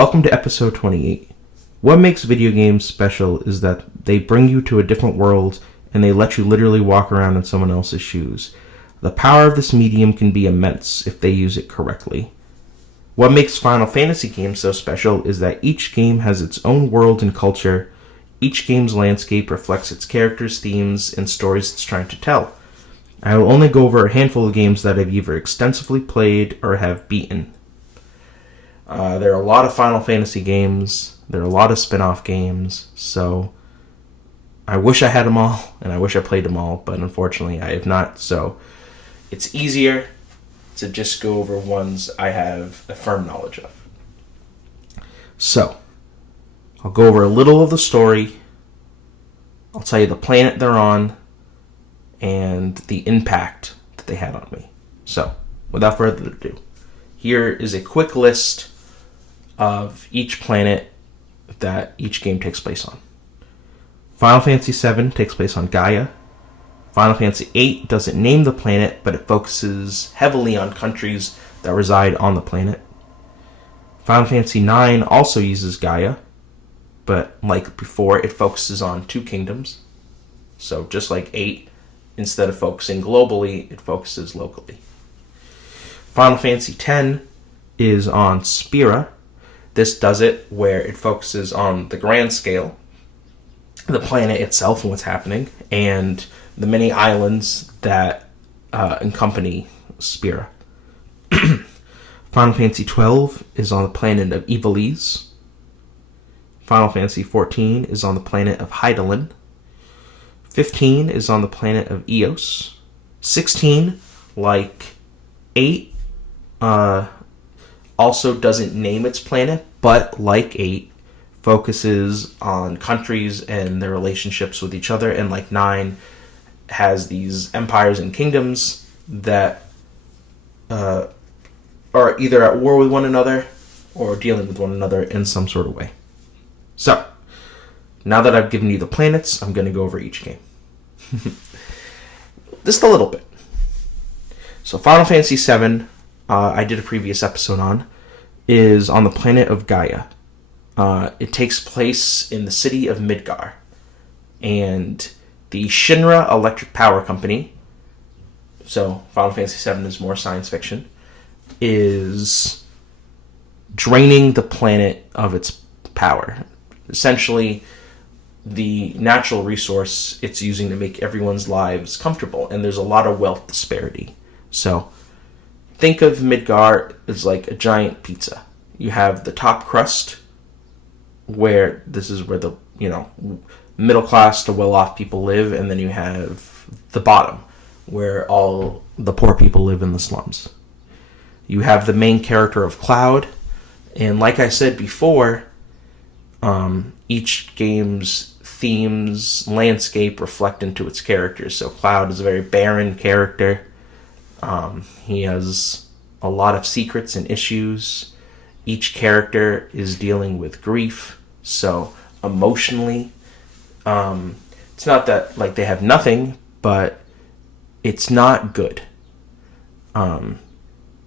Welcome to episode 28. What makes video games special is that they bring you to a different world and they let you literally walk around in someone else's shoes. The power of this medium can be immense if they use it correctly. What makes Final Fantasy games so special is that each game has its own world and culture. Each game's landscape reflects its characters, themes, and stories it's trying to tell. I will only go over a handful of games that I've either extensively played or have beaten. There are a lot of Final Fantasy games. There are a lot of spin-off games. So I wish I had them all, and I wish I played them all, but unfortunately I have not. So it's easier to just go over ones I have a firm knowledge of. So I'll go over a little of the story. I'll tell you the planet they're on and the impact that they had on me. So without further ado, here is a quick list of each planet that each game takes place on. Final Fantasy VII takes place on Gaia. Final Fantasy VIII doesn't name the planet, but it focuses heavily on countries that reside on the planet. Final Fantasy IX also uses Gaia, but like before, it focuses on two kingdoms. So just like VIII, instead of focusing globally, it focuses locally. Final Fantasy X is on Spira. This does it where it focuses on the grand scale, the planet itself and what's happening, and the many islands that accompany Spira. Final Fantasy XII is on the planet of Ivalice. Final Fantasy XIV is on the planet of Hydaelyn. 15 is on the planet of Eos. 16, like 8, also doesn't name its planet, but like 8, focuses on countries and their relationships with each other, and like 9 has these empires and kingdoms that are either at war with one another or dealing with one another in some sort of way. So, now that I've given you the planets, I'm going to go over each game. Just a little bit. So, Final Fantasy VII, I did a previous episode on, is on the planet of Gaia. It takes place in the city of Midgar. And the Shinra Electric Power Company, so Final Fantasy VII is more science fiction, is draining the planet of its power. Essentially, the natural resource it's using to make everyone's lives comfortable, and there's a lot of wealth disparity. So, think of Midgar as like a giant pizza. You have the top crust, where this is where the, middle class to well-off people live, and then you have the bottom, where all the poor people live in the slums. You have the main character of Cloud, and like I said before, each game's themes, landscape reflect into its characters. So Cloud is a very barren character. He has a lot of secrets and issues. Each character is dealing with grief, so emotionally, it's not that like they have nothing, but it's not good.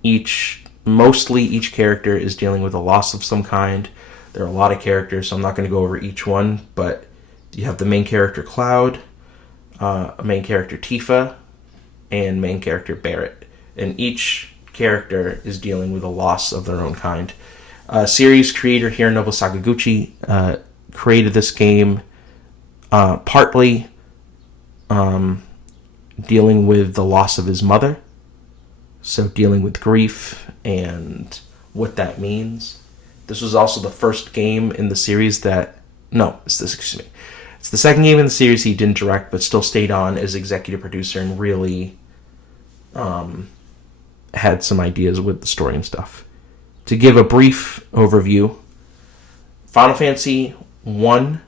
Each character is dealing with a loss of some kind. There are a lot of characters, so I'm not going to go over each one, but you have the main character Cloud, a main character Tifa, and main character Barret. And each character is dealing with a loss of their own kind. Series creator Hironobu Sakaguchi created this game partly dealing with the loss of his mother, so dealing with grief and what that means. This was also the first game in the series it's the second game in the series he didn't direct, but still stayed on as executive producer and really had some ideas with the story and stuff. To give a brief overview, Final Fantasy 1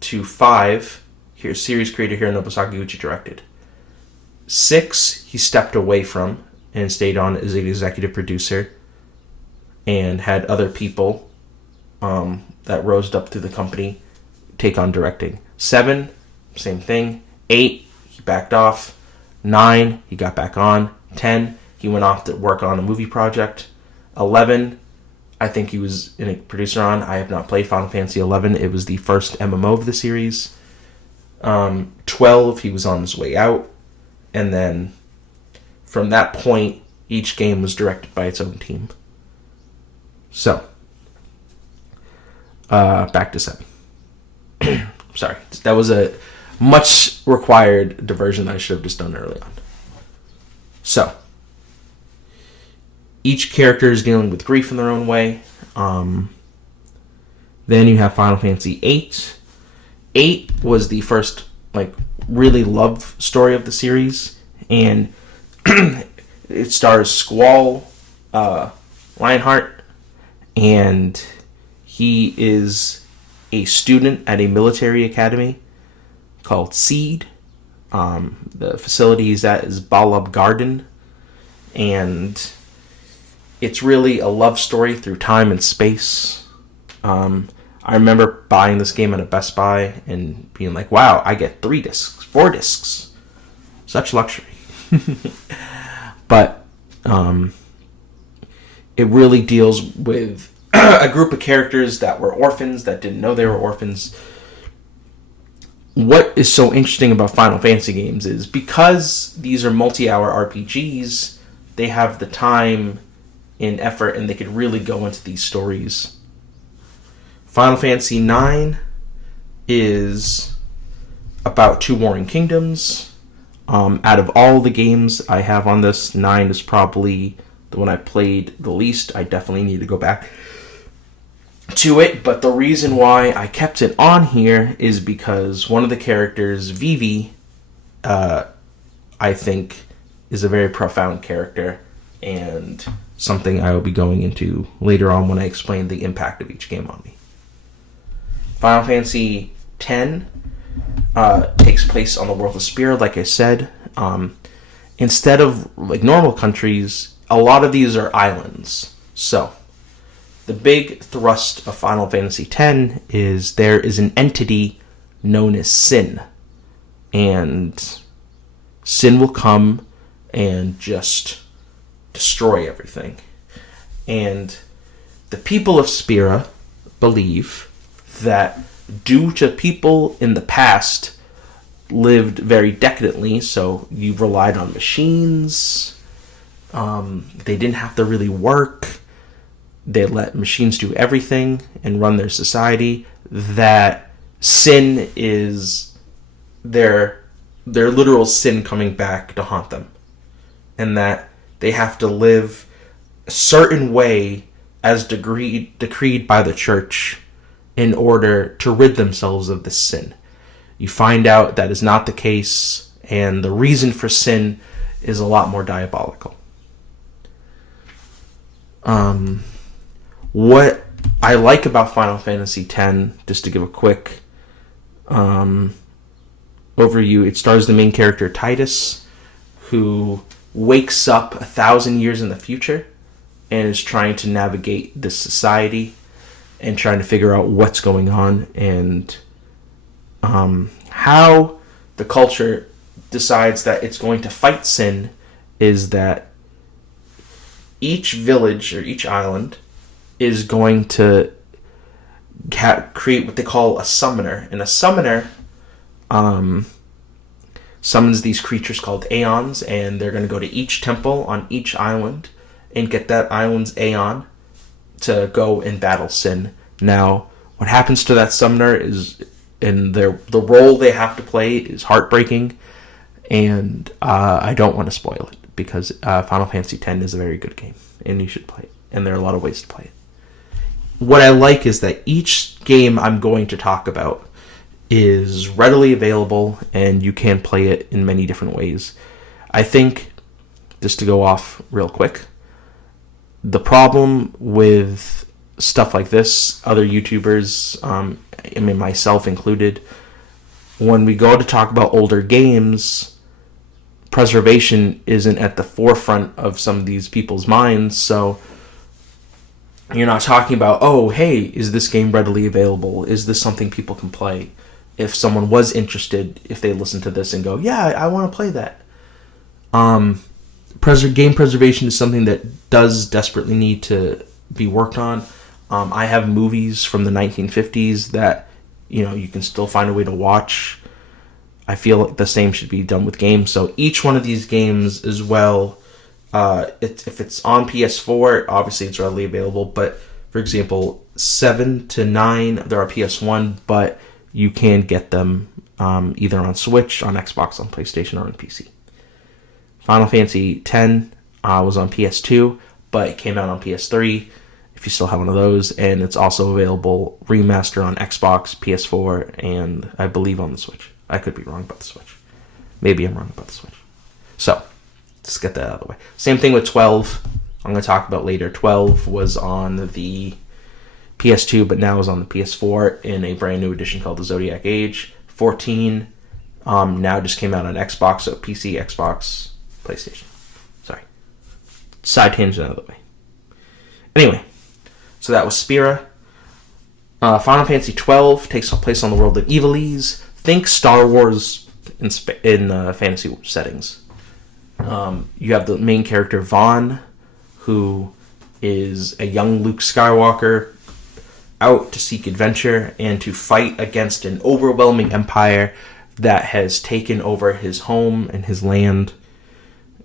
to 5, series creator Hironobu Sakaguchi directed. 6, he stepped away from and stayed on as an executive producer and had other people that rose up through the company take on directing. 7, same thing. 8, he backed off. 9, he got back on. 10, he went off to work on a movie project. 11, I think he was a producer on. I have not played Final Fantasy 11. It was the first MMO of the series. 12, he was on his way out. And then from that point, each game was directed by its own team. So, back to 7. Sorry, that was a much required diversion I should have just done early on. So, each character is dealing with grief in their own way. Then you have Final Fantasy 8. 8 was the first, really love story of the series. And it stars Squall Lionheart. And he is a student at a military academy called Seed. The facility he's at is Balab Garden. And it's really a love story through time and space. I remember buying this game at a Best Buy and being like, wow, I get 3 discs, 4 discs. Such luxury. But it really deals with a group of characters that were orphans, that didn't know they were orphans. What is so interesting about Final Fantasy games is because these are multi-hour RPGs, they have the time and effort, and they could really go into these stories. Final Fantasy IX is about 2 warring kingdoms. Out of all the games I have on this, 9 is probably the one I played the least. I definitely need to go back to it, but the reason why I kept it on here is because one of the characters, Vivi, I think is a very profound character, and something I will be going into later on when I explain the impact of each game on me. Final Fantasy X takes place on the world of Spira, like I said. Instead of normal countries, a lot of these are islands. So, the big thrust of Final Fantasy X is there is an entity known as Sin. And Sin will come and just destroy everything. And the people of Spira believe that due to people in the past lived very decadently, so you relied on machines, they didn't have to really work, they let machines do everything and run their society, that sin is their literal sin coming back to haunt them. And that they have to live a certain way as decreed by the church in order to rid themselves of this sin. You find out that is not the case, and the reason for sin is a lot more diabolical. What I like about Final Fantasy X, just to give a quick overview, it stars the main character Tidus, who wakes up 1,000 years in the future and is trying to navigate this society and trying to figure out what's going on and how the culture decides that it's going to fight sin is that each village or each island is going to create what they call a summoner. And a summoner summons these creatures called Aeons, and they're going to go to each temple on each island and get that island's Aeon to go and battle sin. Now, what happens to that summoner is, and the role they have to play is heartbreaking, and I don't want to spoil it, because Final Fantasy X is a very good game, and you should play it, and there are a lot of ways to play it. What I like is that each game I'm going to talk about is readily available, and you can play it in many different ways. I think, just to go off real quick, the problem with stuff like this, other YouTubers, myself included, when we go to talk about older games, preservation isn't at the forefront of some of these people's minds, so you're not talking about, oh, hey, is this game readily available? Is this something people can play? If someone was interested, if they listen to this and go, yeah, I want to play that. Game preservation is something that does desperately need to be worked on. I have movies from the 1950s that, you can still find a way to watch. I feel like the same should be done with games. So each one of these games as well, if it's on PS4, obviously it's readily available. But for example, 7 to 9, they're on PS1, but you can get them either on Switch, on Xbox, on PlayStation, or on PC. Final Fantasy X was on PS2, but it came out on PS3, if you still have one of those, and it's also available remaster on Xbox, PS4, and I believe on the Switch. I could be wrong about the Switch. Maybe I'm wrong about the Switch. So, let's get that out of the way. Same thing with 12. I'm going to talk about later. 12 was on the PS2, but now is on the PS4 in a brand new edition called the Zodiac Age. 14 now just came out on Xbox, so PC, Xbox, PlayStation. Sorry. Side tangent out of the way. Anyway, so that was Spira. Final Fantasy 12 takes place on the world of Ivalice. Think Star Wars in fantasy settings. You have the main character Vaughn, who is a young Luke Skywalker out to seek adventure and to fight against an overwhelming empire that has taken over his home and his land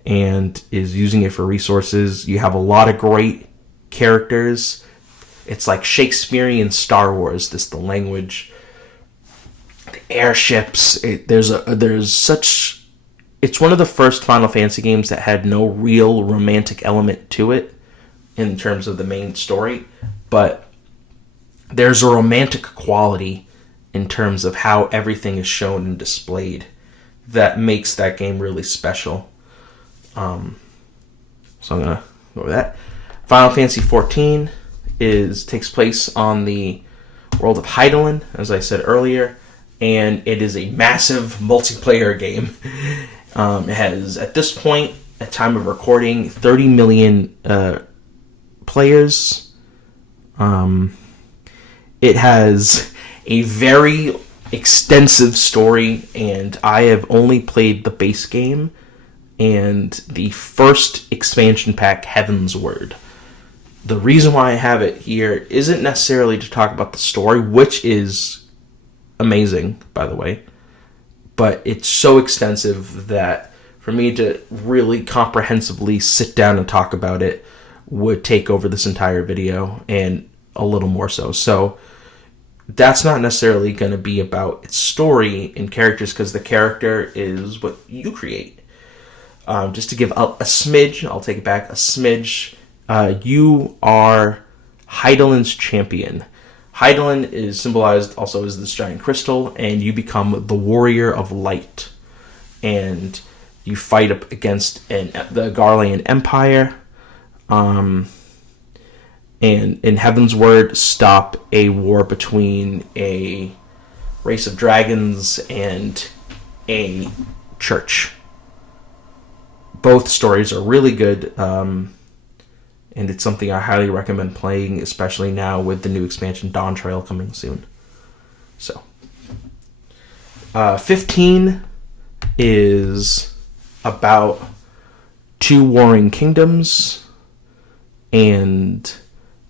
and is using it for resources. You have a lot of great characters. It's like Shakespearean Star Wars. The language, the airships. It's one of the first Final Fantasy games that had no real romantic element to it in terms of the main story, but there's a romantic quality in terms of how everything is shown and displayed that makes that game really special. So I'm gonna go over that. Final Fantasy XIV takes place on the world of Hydaelyn, as I said earlier, and it is a massive multiplayer game. It has, at this point, at time of recording, 30 million players. It has a very extensive story, and I have only played the base game and the first expansion pack, Heavensward. The reason why I have it here isn't necessarily to talk about the story, which is amazing, by the way, but it's so extensive that for me to really comprehensively sit down and talk about it would take over this entire video, and a little more so. So that's not necessarily going to be about its story and characters, because the character is what you create. Just to give a smidge, I'll take it back, a smidge. You are Hydaelyn's champion. Hydaelyn is symbolized also as this giant crystal, and you become the warrior of light. And you fight up against the Garlean Empire. And in Heavensward, stop a war between a race of dragons and a church. Both stories are really good, and it's something I highly recommend playing, especially now with the new expansion Dawntrail coming soon. So, 15 is about two warring kingdoms, and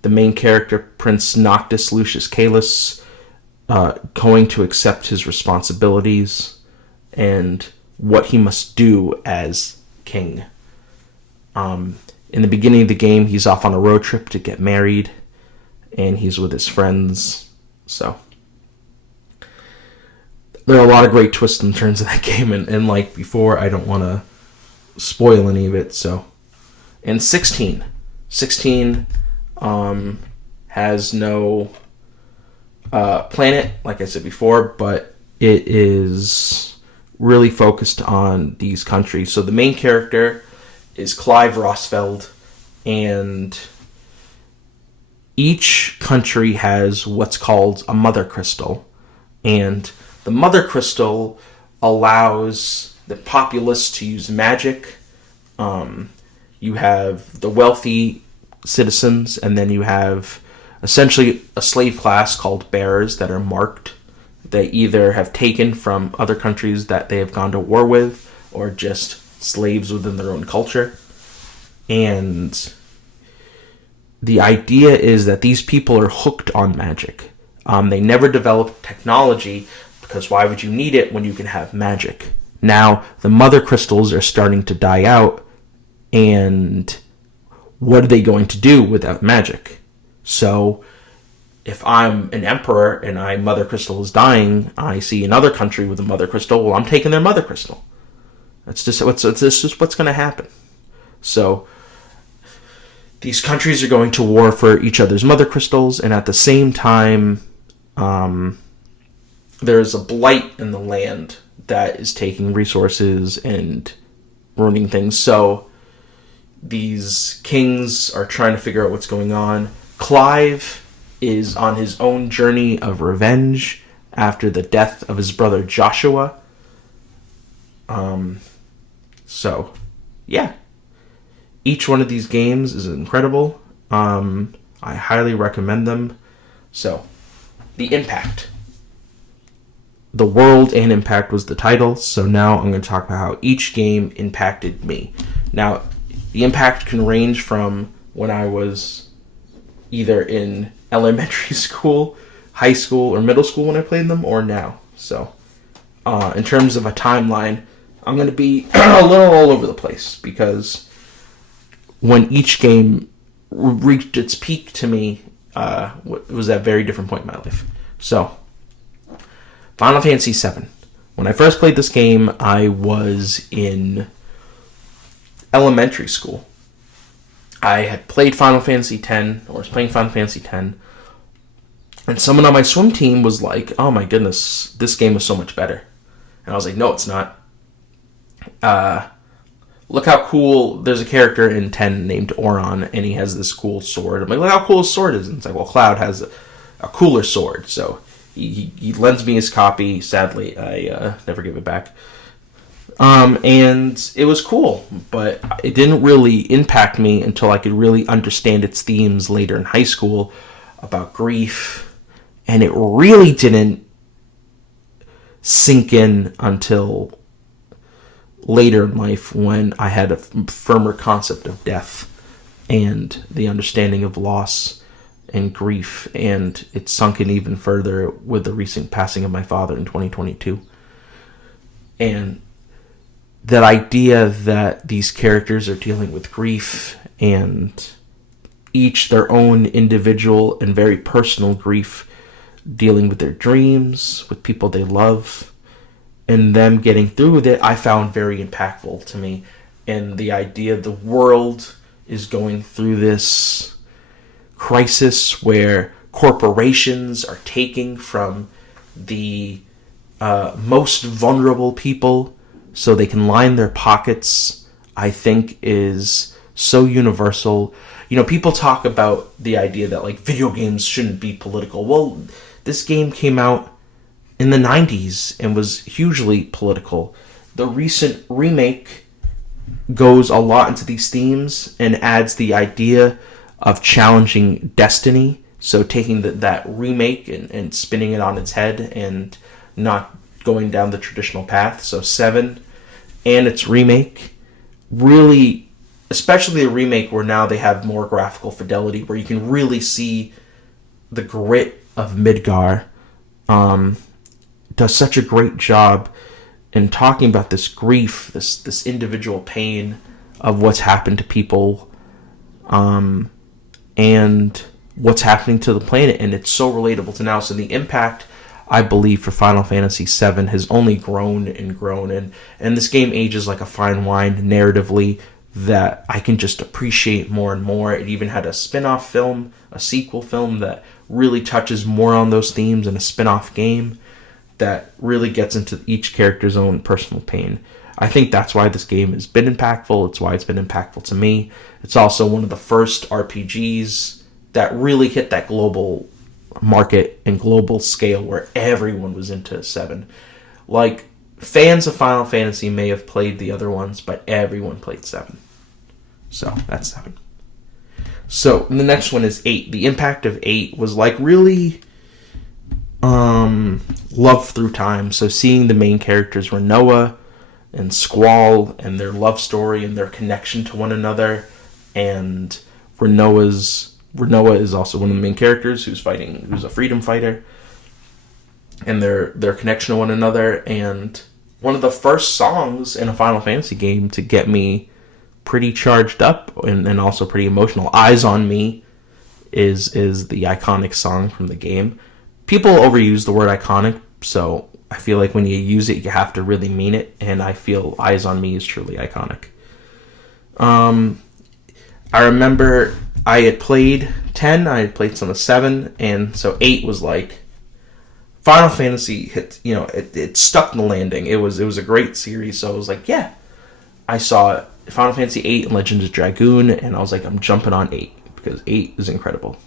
the main character, Prince Noctis Lucius Caelus, going to accept his responsibilities and what he must do as king. In the beginning of the game, he's off on a road trip to get married, and he's with his friends. So there are a lot of great twists and turns in that game, and like before, I don't want to spoil any of it. So, and 16 has no planet, like I said before, but it is really focused on these countries. So the main character is Clive Rosfeld, and each country has what's called a mother crystal, and the mother crystal allows the populace to use magic. You have the wealthy citizens, and then you have essentially a slave class called bearers that are marked. They either have taken from other countries that they have gone to war with, or just slaves within their own culture. And the idea is that these people are hooked on magic. They never developed technology, because why would you need it when you can have magic? Now, the mother crystals are starting to die out, and what are they going to do without magic? So, if I'm an emperor and my mother crystal is dying, I see another country with a mother crystal, well, I'm taking their mother crystal. That's just what's going to happen. So, these countries are going to war for each other's mother crystals, and at the same time, there is a blight in the land that is taking resources and ruining things. So these kings are trying to figure out what's going on. Clive is on his own journey of revenge after the death of his brother Joshua. So, yeah. Each one of these games is incredible. I highly recommend them. So, the impact. The World and Impact was the title, so now I'm going to talk about how each game impacted me. Now, the impact can range from when I was either in elementary school, high school, or middle school when I played them, or now. So, in terms of a timeline, I'm going to be a little all over the place, because when each game reached its peak to me, it was at a very different point in my life. So, Final Fantasy VII. When I first played this game, I was in elementary school. I had played Final Fantasy X, or was playing Final Fantasy X, and someone on my swim team was like, oh my goodness, this game is so much better. And I was like, no, it's not. Look how cool, there's a character in 10 named Auron, and he has this cool sword. I'm like, look how cool his sword is. And it's like, well, Cloud has a cooler sword. So he lends me his copy. Sadly, I never give it back. And it was cool, but it didn't really impact me until I could really understand its themes later in high school about grief. And it really didn't sink in until later in life, when I had a firmer concept of death and the understanding of loss and grief, and it sunk in even further with the recent passing of my father in 2022. And that idea that these characters are dealing with grief, and each their own individual and very personal grief, dealing with their dreams, with people they love, and them getting through with it, I found very impactful to me. And the idea the world is going through this crisis where corporations are taking from the most vulnerable people so they can line their pockets, I think is so universal. You know, people talk about the idea that, like, video games shouldn't be political. Well, this game came out in the 90s and was hugely political. The recent remake goes a lot into these themes and adds the idea of challenging destiny. So taking that remake and spinning it on its head and not going down the traditional path. So 7 and its remake really, especially the remake where now they have more graphical fidelity, where you can really see the grit of Midgar, does such a great job in talking about this grief, this individual pain of what's happened to people, and what's happening to the planet, and it's so relatable to now. So the impact, I believe, for Final Fantasy VII has only grown and grown, and this game ages like a fine wine narratively that I can just appreciate more and more. It even had a spin-off film, a sequel film that really touches more on those themes, and a spin-off game that really gets into each character's own personal pain. I think that's why this game has been impactful. It's why it's been impactful to me. It's also one of the first RPGs that really hit that global market and global scale where everyone was into 7. Like, fans of Final Fantasy may have played the other ones, but everyone played 7. So, that's 7. So, the next one is 8. The impact of 8 was, like, really love through time. So seeing the main characters Rinoa and Squall and their love story and their connection to one another, and Rinoa's Rinoa is also one of the main characters who's a freedom fighter, and their connection to one another. And one of the first songs in a Final Fantasy game to get me pretty charged up and also pretty emotional, "Eyes on Me," is the iconic song from the game. People overuse the word iconic, so I feel like when you use it, you have to really mean it, and I feel "Eyes on Me" is truly iconic. I remember I had played 10, I had played some of 7, and so 8 was like, Final Fantasy hit, it stuck the landing. It was a great series, so I was like, yeah. I saw Final Fantasy 8 and Legends of Dragoon, and I was like, I'm jumping on 8, because 8 is incredible.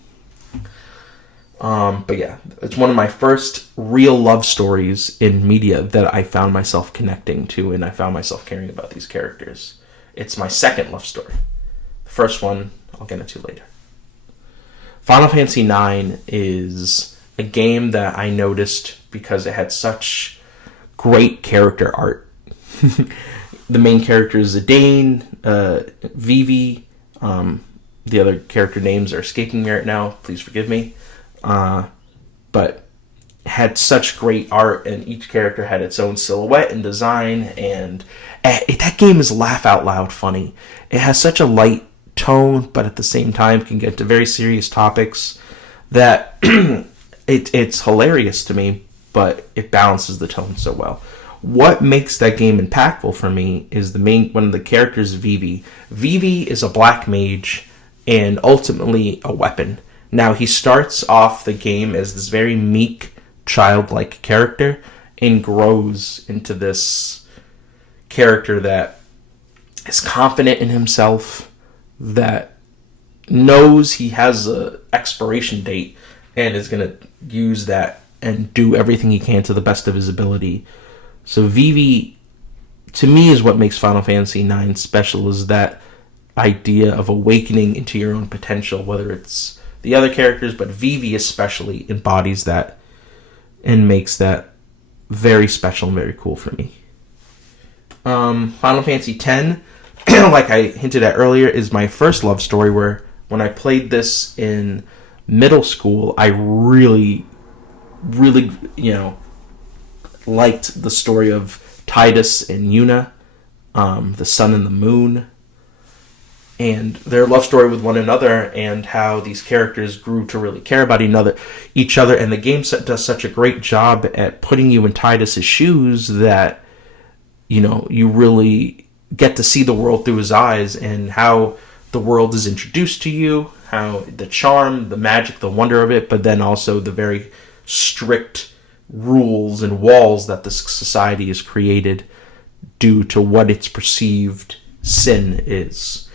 But yeah, it's one of my first real love stories in media that I found myself connecting to, and I found myself caring about these characters. It's my second love story. The first one, I'll get into later. Final Fantasy IX is a game that I noticed because it had such great character art. The main character is Zidane, Vivi. The other character names are escaping me right now. Please forgive me. But had such great art, and each character had its own silhouette and design, and that game is laugh out loud funny. It has such a light tone, but at the same time can get to very serious topics that it's hilarious to me, but it balances the tone so well. What makes that game impactful for me is one of the characters, Vivi. Vivi is a black mage and ultimately a weapon. Now, he starts off the game as this very meek, childlike character and grows into this character that is confident in himself, that knows he has an expiration date and is going to use that and do everything he can to the best of his ability. So Vivi, to me, is what makes Final Fantasy IX special, is that idea of awakening into your own potential, whether it's the other characters, but Vivi especially embodies that and makes that very special and very cool for me. Final Fantasy X, like I hinted at earlier, is my first love story, where when I played this in middle school, I really, really, liked the story of Tidus and Yuna, the sun and the moon, and their love story with one another, and how these characters grew to really care about each other. And the game does such a great job at putting you in Tidus's shoes that, you really get to see the world through his eyes, and how the world is introduced to you, how the charm, the magic, the wonder of it, but then also the very strict rules and walls that this society has created due to what its perceived sin is.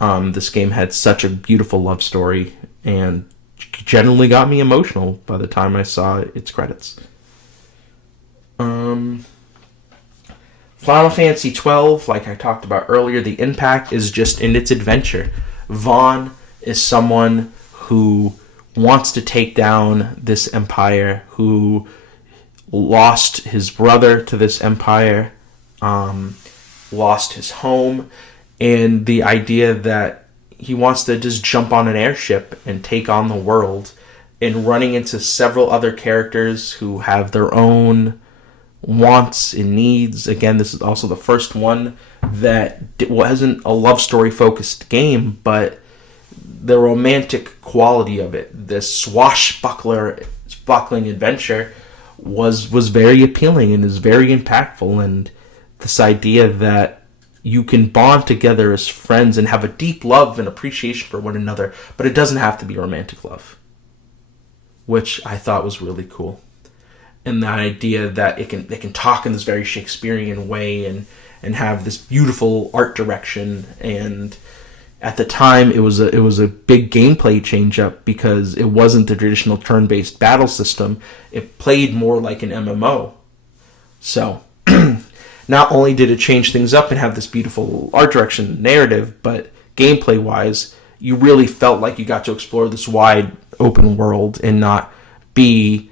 This game had such a beautiful love story and generally got me emotional by the time I saw its credits. Final Fantasy XII, like I talked about earlier, the impact is just in its adventure. Vaughn is someone who wants to take down this empire, who lost his brother to this empire, lost his home, and the idea that he wants to just jump on an airship and take on the world, and running into several other characters who have their own wants and needs. Again, this is also the first one that wasn't a love story focused game, but the romantic quality of it, this swashbuckling adventure, was very appealing and is very impactful. And this idea that you can bond together as friends and have a deep love and appreciation for one another, but it doesn't have to be romantic love, which I thought was really cool. And the idea that they can talk in this very Shakespearean way and have this beautiful art direction. And at the time, it was a big gameplay change up, because it wasn't the traditional turn-based battle system. It played more like an MMO. So not only did it change things up and have this beautiful art direction narrative, but gameplay-wise, you really felt like you got to explore this wide open world and not be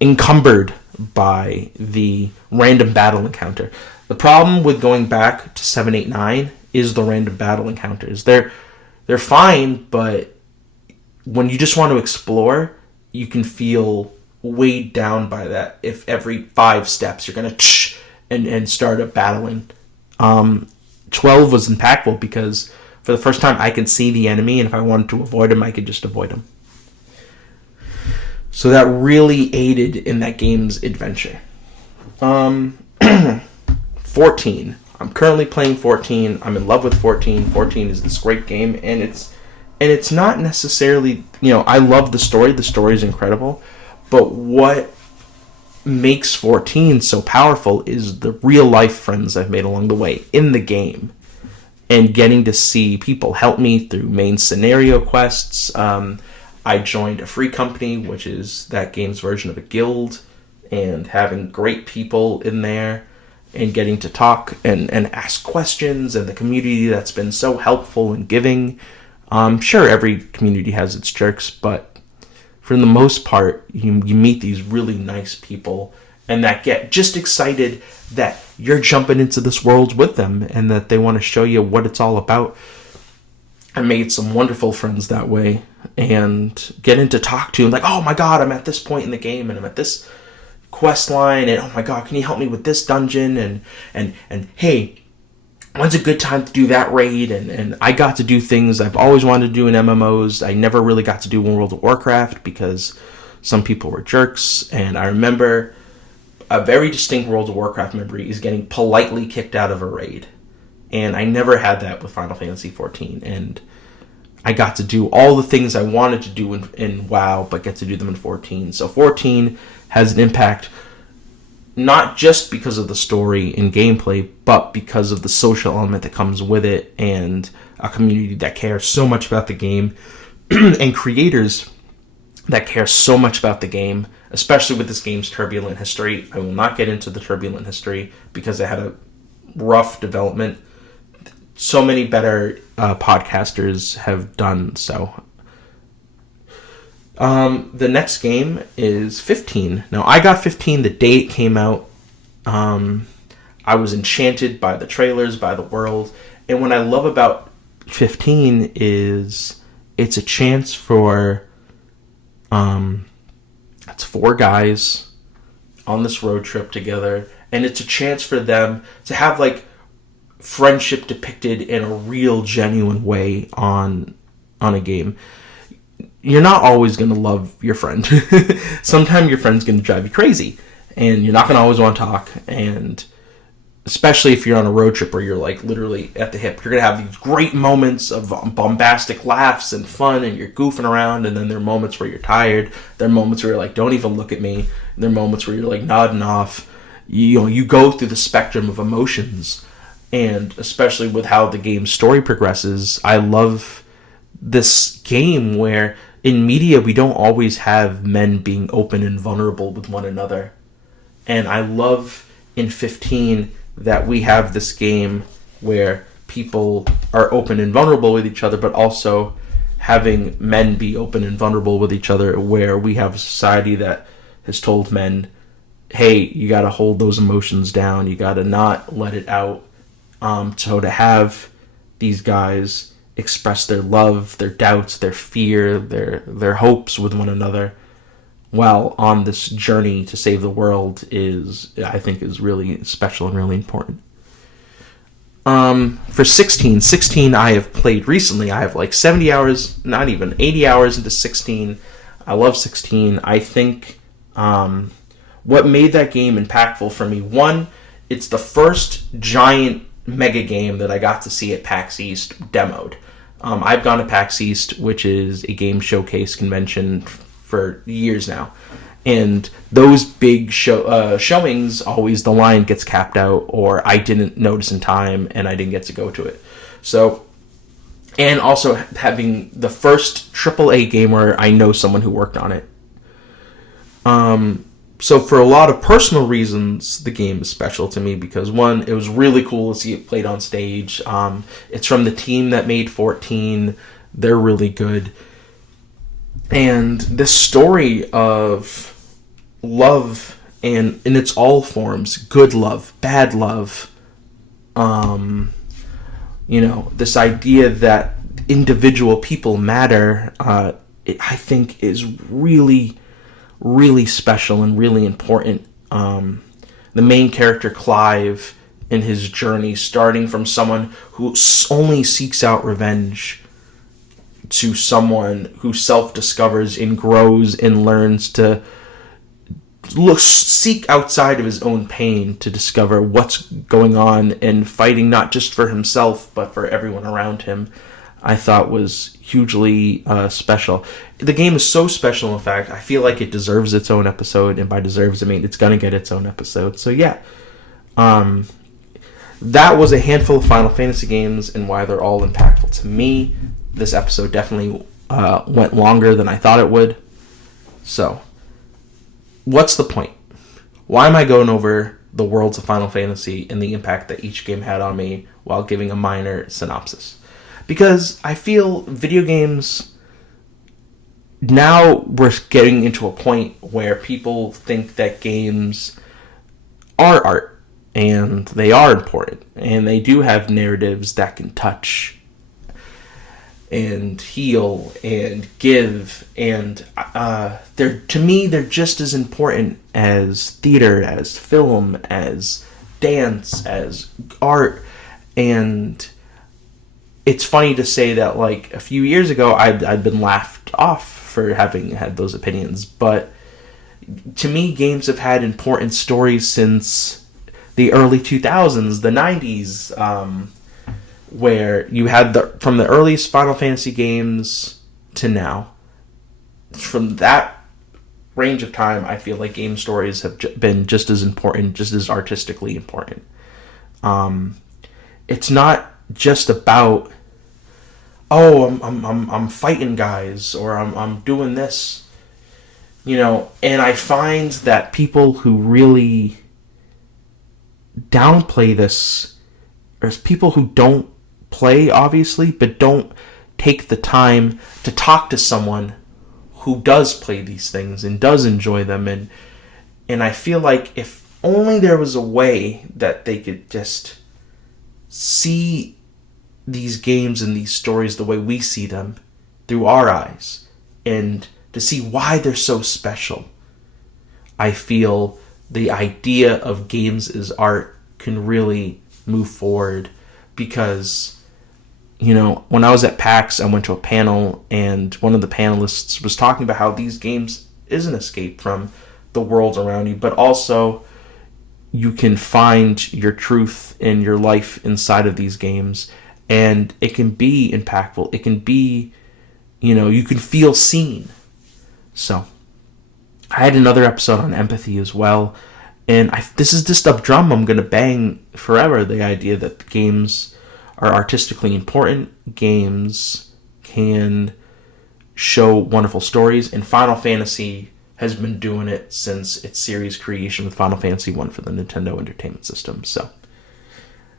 encumbered by the random battle encounter. The problem with going back to 7, 8, 9 is the random battle encounters. They're fine, but when you just want to explore, you can feel weighed down by that if every 5 steps you're going to and start a battling. 12 was impactful because for the first time I could see the enemy, and if I wanted to avoid him, I could just avoid him. So that really aided in that game's adventure. 14. I'm currently playing 14. I'm in love with 14. 14 is this great game, and it's not necessarily, I love the story. The story is incredible, but what makes 14 so powerful is the real life friends I've made along the way in the game, and getting to see people help me through main scenario quests. I joined a free company, which is that game's version of a guild, and having great people in there and getting to talk and ask questions, and the community that's been so helpful and giving. Sure, every community has its jerks, but for the most part, you meet these really nice people, and that get just excited that you're jumping into this world with them, and that they want to show you what it's all about. I made some wonderful friends that way, and getting to talk to them, like, oh my god, I'm at this point in the game, and I'm at this quest line, and oh my god, can you help me with this dungeon, and hey, when's a good time to do that raid? And I got to do things I've always wanted to do in MMOs. I never really got to do in World of Warcraft because some people were jerks, and I remember a very distinct World of Warcraft memory is getting politely kicked out of a raid. And I never had that with Final Fantasy XIV, and I got to do all the things I wanted to do in WoW, but get to do them in 14. So 14 has an impact not just because of the story and gameplay, but because of the social element that comes with it, and a community that cares so much about the game, and creators that care so much about the game, especially with this game's turbulent history. I will not get into the turbulent history because it had a rough development. So many better podcasters have done so. The next game is 15. Now, I got 15 the day it came out. I was enchanted by the trailers, by the world. And what I love about 15 is it's a chance for... it's 4 guys on this road trip together. And it's a chance for them to have, like, friendship depicted in a real, genuine way on a game. You're not always going to love your friend. Sometimes your friend's going to drive you crazy, and you're not going to always want to talk. And especially if you're on a road trip where you're like literally at the hip, you're going to have these great moments of bombastic laughs and fun, and you're goofing around. And then there are moments where you're tired. There are moments where you're like, don't even look at me. There are moments where you're like nodding off. You go through the spectrum of emotions. And especially with how the game's story progresses, I love this game where in media we don't always have men being open and vulnerable with one another. And I love in 15 that we have this game where people are open and vulnerable with each other, but also having men be open and vulnerable with each other, where we have a society that has told men, hey, you got to hold those emotions down, you got to not let it out. So to have these guys express their love, their doubts, their fear, their hopes with one another while on this journey to save the world I think is really special and really important. For 16 I have played recently. I have like 70 hours, not even 80 hours into 16. I love 16. I think what made that game impactful for me, one, it's the first giant mega game that I got to see at PAX East demoed. I've gone to PAX East, which is a game showcase convention for years now, and those big showings, always the line gets capped out, or I didn't notice in time and I didn't get to go to it. So, and also having the first AAA game where I know someone who worked on it. So for a lot of personal reasons, the game is special to me because, one, it was really cool to see it played on stage. It's from the team that made 14. They're really good. And this story of love, and in its all forms, good love, bad love, this idea that individual people matter, I think is really, really special and really important. The main character, Clive, in his journey, starting from someone who only seeks out revenge to someone who self-discovers and grows and learns to seek outside of his own pain to discover what's going on and fighting not just for himself but for everyone around him, I thought was hugely special. The game is so special, in fact, I feel like it deserves its own episode, and by deserves I mean it's gonna get its own episode. So yeah, that was a handful of Final Fantasy games and why they're all impactful to me. This episode definitely went longer than I thought it would. So, what's the point? Why am I going over the worlds of Final Fantasy and the impact that each game had on me while giving a minor synopsis? Because I feel video games, now we're getting into a point where people think that games are art, and they are important, and they do have narratives that can touch and heal and give, and to me they're just as important as theater, as film, as dance, as art. And it's funny to say that, like, a few years ago I'd been laughed off for having had those opinions, but to me games have had important stories since the early 2000s, the 90s, where you had from the earliest Final Fantasy games to now. From that range of time, I feel like game stories have been just as important, just as artistically important. It's not just about, oh, I'm fighting guys, or I'm doing this, And I find that people who really downplay this, there's people who don't play, obviously, but don't take the time to talk to someone who does play these things and does enjoy them. And I feel like if only there was a way that they could just see these games and these stories the way we see them, through our eyes, and to see why they're so special, I feel the idea of games as art can really move forward. Because, when I was at PAX, I went to a panel, and one of the panelists was talking about how these games is an escape from the world around you, but also you can find your truth in your life inside of these games, and it can be impactful. It can be, you can feel seen. So, I had another episode on empathy as well, and this is just a drum I'm going to bang forever, the idea that games are artistically important, games can show wonderful stories, and Final Fantasy has been doing it since its series creation with Final Fantasy 1 for the Nintendo Entertainment System. So,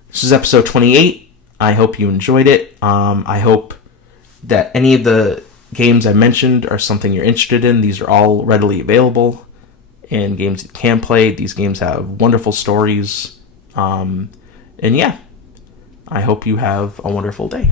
this is episode 28. I hope you enjoyed it. I hope that any of the games I mentioned are something you're interested in. These are all readily available, and games you can play. These games have wonderful stories. And yeah, I hope you have a wonderful day.